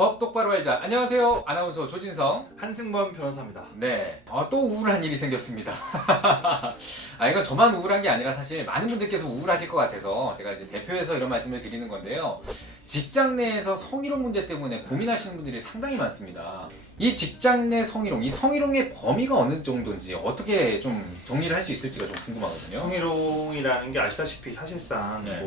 법 똑바로 알자. 안녕하세요. 아나운서 조진성. 한승범 변호사입니다. 네. 또 우울한 일이 생겼습니다. 이건 저만 우울한 게 아니라 사실 많은 분들께서 우울하실 것 같아서 제가 이제 대표해서 이런 말씀을 드리는 건데요. 직장 내에서 성희롱 문제 때문에 고민하시는 분들이 상당히 많습니다. 이 직장 내 성희롱, 이 성희롱의 범위가 어느 정도인지 어떻게 좀 정리를 할 수 있을지가 좀 궁금하거든요. 성희롱이라는 게 아시다시피 사실상 네.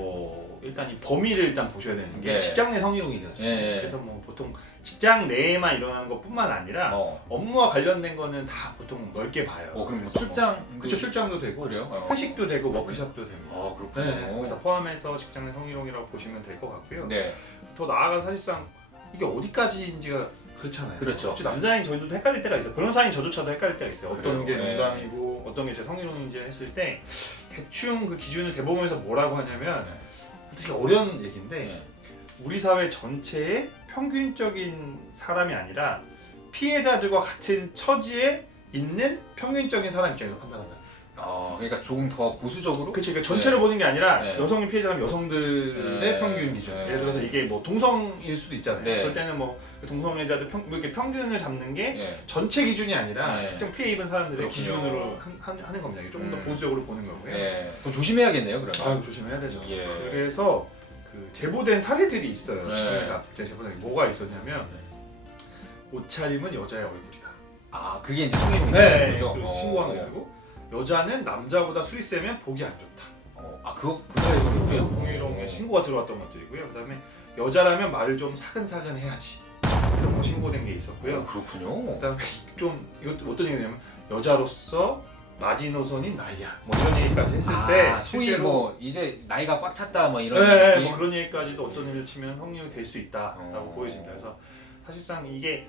일단 이 범위를 일단 보셔야 되는 게 네. 직장 내 성희롱이죠. 네. 그래서 보통 직장 내에만 일어나는 것뿐만 아니라 업무와 관련된 거는 다 보통 넓게 봐요. 그럼 그래서 출장 그쵸, 출장도 되고 그래요? 회식도 되고 워크숍도 됩니다. 그렇군요. 네, 그래서 포함해서 직장 내 성희롱이라고 보시면 될 것 같고요. 네. 더 나아가 사실상 이게 어디까지인지가 그렇잖아요. 그렇죠. 혹시 남자인 저희도 헷갈릴 때가 있어요. 변호사인 저조차도 헷갈릴 때가 있어요. 어떤 그래요? 게 네. 농담이고 어떤 게 제 성희롱인지 했을 때 대충 그 기준을 대법원에서 뭐라고 하냐면 되게 어려운 얘기인데 네. 우리 사회 전체의 평균적인 사람이 아니라 피해자들과 같은 처지에 있는 평균적인 사람 입장에서 판단한다. 그러니까 조금 더 보수적으로? 그치, 그러니까 전체를 보는 게 아니라 네. 여성이 피해자라면 여성들의 네. 평균 기준. 네. 예를 들어서 이게 동성일 수도 있잖아요. 네. 그럴 때는 동성애자들 이렇게 평균을 잡는 게 네. 전체 기준이 아니라 네. 특정 피해 입은 사람들의 그렇군요. 기준으로 하는 겁니다. 이게 조금 더 보수적으로 보는 거고요. 네. 그럼 조심해야겠네요, 그러면. 조심해야 되죠. 예. 그래서 그 제보된 사례들이 있어요. 네. 최근에 갑자기 제보된 게 뭐가 있었냐면 옷차림은 여자의 얼굴이다. 그게 이제 성희롱인 네, 거죠? 그래서 신고한 거고 여자는 남자보다 술이 세면 복이 안 좋다. 그거 성희롱에 신고가 들어왔던 것들이고요. 그다음에 여자라면 말을 좀 사근사근 해야지. 이런 거 신고된 게 있었고요. 그렇군요. 그다음에 좀 이것도 어떤 얘기냐면 여자로서 마지노선인 나이야. 이런 얘기까지 했을 때 소위 실제로 이제 나이가 꽉 찼다 이런 네, 느낌? 그런 얘기까지도 어떤 일을 치면 성희롱이 될 수 있다라고 보여집니다. 그래서 사실상 이게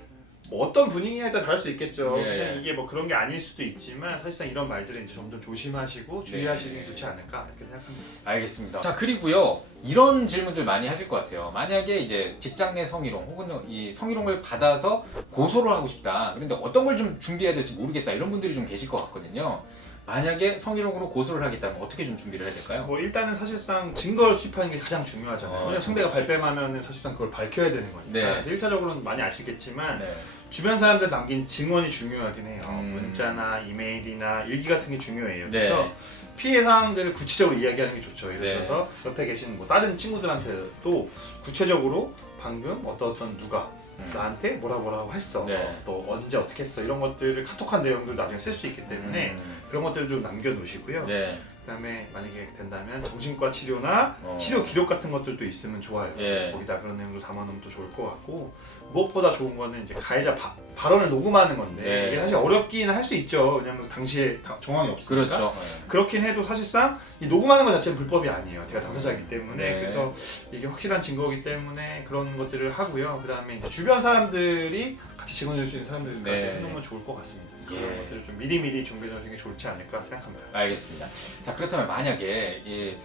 어떤 분위기에 따라 다를 수 있겠죠. 네. 그냥 이게 그런 게 아닐 수도 있지만 사실상 이런 말들은 이제 좀 더 조심하시고 주의하시는 게 좋지 않을까 이렇게 생각합니다. 알겠습니다. 자, 그리고요, 이런 질문들 많이 하실 것 같아요. 만약에 이제 직장 내 성희롱 혹은 이 성희롱을 받아서 고소를 하고 싶다. 그런데 어떤 걸 좀 준비해야 될지 모르겠다. 이런 분들이 좀 계실 것 같거든요. 만약에 성희롱으로 고소를 하겠다면 어떻게 좀 준비를 해야 될까요? 일단은 사실상 증거를 수집하는 게 가장 중요하잖아요. 왜냐면 상대가 그렇죠. 발뺌하면 사실상 그걸 밝혀야 되는 거니까. 네. 그래서 1차적으로는 많이 아시겠지만 네. 주변 사람들 남긴 증언이 중요하긴 해요. 음. 문자나 이메일이나 일기 같은 게 중요해요. 네. 그래서 피해 사항들을 구체적으로 이야기하는 게 좋죠. 예를 네. 들어서 옆에 계신 다른 친구들한테도 구체적으로 방금 어떤 누가 나한테 뭐라고 했어. 네. 또 언제 어떻게 했어. 이런 것들을 카톡한 내용들 나중에 쓸 수 있기 때문에 그런 것들을 좀 남겨놓으시고요. 네. 그다음에 만약에 된다면 정신과 치료나 치료 기록 같은 것들도 있으면 좋아요. 예. 거기다 그런 내용도 담아놓으면 또 좋을 것 같고 무엇보다 좋은 거는 이제 가해자 발언을 녹음하는 건데 예. 이게 사실 어렵긴 할 수 있죠. 왜냐하면 당시에 정황이 없으니까. 그렇죠. 그렇긴 해도 사실상 이 녹음하는 것 자체는 불법이 아니에요. 제가 당사자이기 때문에 네. 그래서 이게 확실한 증거이기 때문에 그런 것들을 하고요. 그다음에 이제 주변 사람들이 같이 증언해줄 수 있는 사람들까지 네. 해놓으면 좋을 것 같습니다. 그런 예. 것들을 좀 미리미리 준비해주는 게 좋지 않을까 생각합니다. 알겠습니다. 자, 그렇다면 만약에 이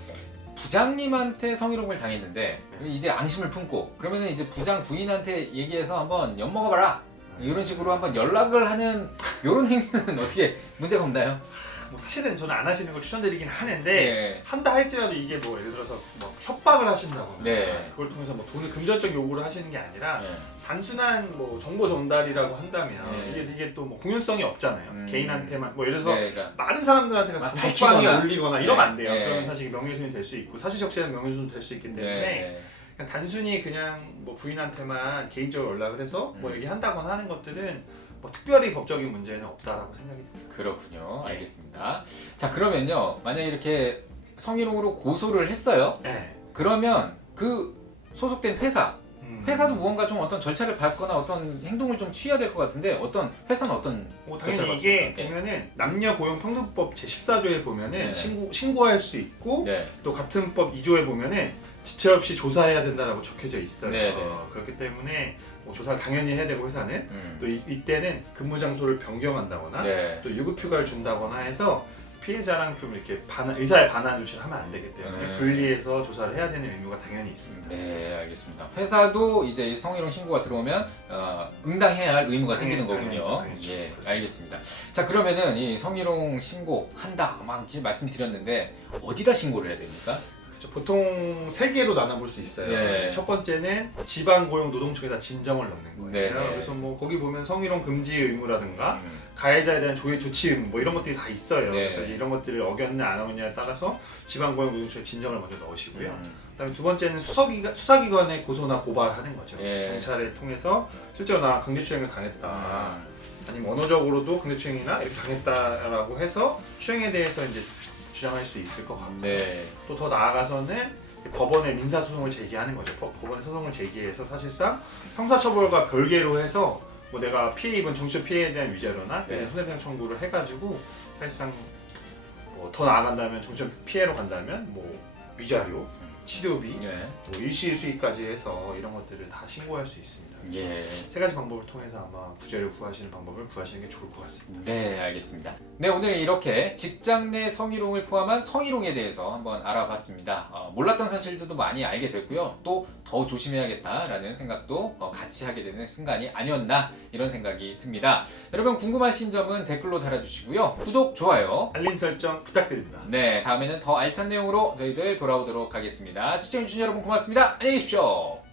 부장님한테 성희롱을 당했는데 이제 앙심을 품고 그러면 이제 부장 부인한테 얘기해서 한번 엿먹어봐라 이런 식으로 한번 연락을 하는 이런 행위는 어떻게 문제가 없나요? 사실은 저는 안 하시는 걸 추천드리긴 하는데 네. 한다 할지라도 이게 예를 들어서 협박을 하신다거나 네. 그걸 통해서 돈을 금전적 요구를 하시는 게 아니라 네. 단순한 정보 전달이라고 한다면 네. 이게 또 공연성이 없잖아요. 개인한테만 예를 들어서 네, 그러니까 다른 사람들한테 가서 밝히거나. 단톡방에 올리거나 이러면 안 돼요. 네. 그러면 사실 명예훼손이 될 수 있고 사실적시한 명예훼손도 될 수 있기 때문에 네. 그냥 단순히 그냥 부인한테만 개인적으로 연락을 해서 얘기한다거나 하는 것들은 특별히 법적인 문제는 없다라고 생각이 듭니다. 그렇군요. 네. 알겠습니다. 자, 그러면요, 만약에 이렇게 성희롱으로 고소를 했어요. 네. 그러면 그 소속된 회사도 무언가 좀 어떤 절차를 밟거나 어떤 행동을 좀 취해야 될 것 같은데 회사는 어떤 절차를 당연히 이게 밟습니까? 보면은 남녀고용평등법 제14조에 보면은 네. 신고할 수 있고 네. 또 같은 법 2조에 보면은 지체 없이 조사해야 된다라고 적혀져 있어요. 네, 네. 그렇기 때문에 조사를 당연히 해야 되고 회사는 또 이때는 근무 장소를 변경한다거나 네. 또 유급휴가를 준다거나 해서 피해자랑 좀 이렇게 의사의 반환 조치를 하면 안 되기 때문에 분리해서 조사를 해야 되는 의무가 당연히 있습니다. 네, 알겠습니다. 회사도 이제 이 성희롱 신고가 들어오면 응당해야 할 의무가 생기는 거군요. 당연히죠. 예, 그렇습니다. 알겠습니다. 자, 그러면은 이 성희롱 신고 한다 막 이렇게 말씀드렸는데 어디다 신고를 해야 됩니까? 보통 세 개로 나눠볼 수 있어요. 네. 첫 번째는 지방고용노동청에다 진정을 넣는 거예요. 네. 그래서 뭐 거기 보면 성희롱 금지 의무라든가 음. 가해자에 대한 조치 의무 뭐 이런 것들이 다 있어요. 네. 그래서 이런 것들을 어겼냐 안 어겼냐에 따라서 지방고용노동청에 진정을 먼저 넣으시고요. 그다음에 두 번째는 수사기관에 고소나 고발하는 거죠. 예. 경찰을 통해서 실제로 나 강제추행을 당했다. 아니면 언어적으로도 강제추행이나 이렇게 당했다라고 해서 추행에 대해서 이제 주장할 수 있을 것 같고 네. 또 더 나아가서는 법원에 민사소송을 제기하는 거죠. 법원에 소송을 제기해서 사실상 형사처벌과 별개로 해서 뭐 내가 피해 입은 정치적 피해에 대한 위자료나 네. 손해배상 청구를 해가지고 사실상 뭐 더 나아간다면 정치적 피해로 간다면 뭐 위자료, 치료비, 네. 뭐 일시 수익까지 해서 이런 것들을 다 신고할 수 있습니다. 예. 세 가지 방법을 통해서 아마 구제를 구하시는 방법을 구하시는 게 좋을 것 같습니다. 네, 알겠습니다. 네, 오늘은 이렇게 직장 내 성희롱을 포함한 성희롱에 대해서 한번 알아봤습니다. 몰랐던 사실들도 많이 알게 됐고요. 또 더 조심해야겠다라는 생각도 같이 하게 되는 순간이 아니었나 이런 생각이 듭니다. 여러분 궁금하신 점은 댓글로 달아주시고요. 구독, 좋아요. 알림 설정 부탁드립니다. 네, 다음에는 더 알찬 내용으로 저희들 돌아오도록 하겠습니다. 시청해주신 여러분 고맙습니다. 안녕히 계십시오.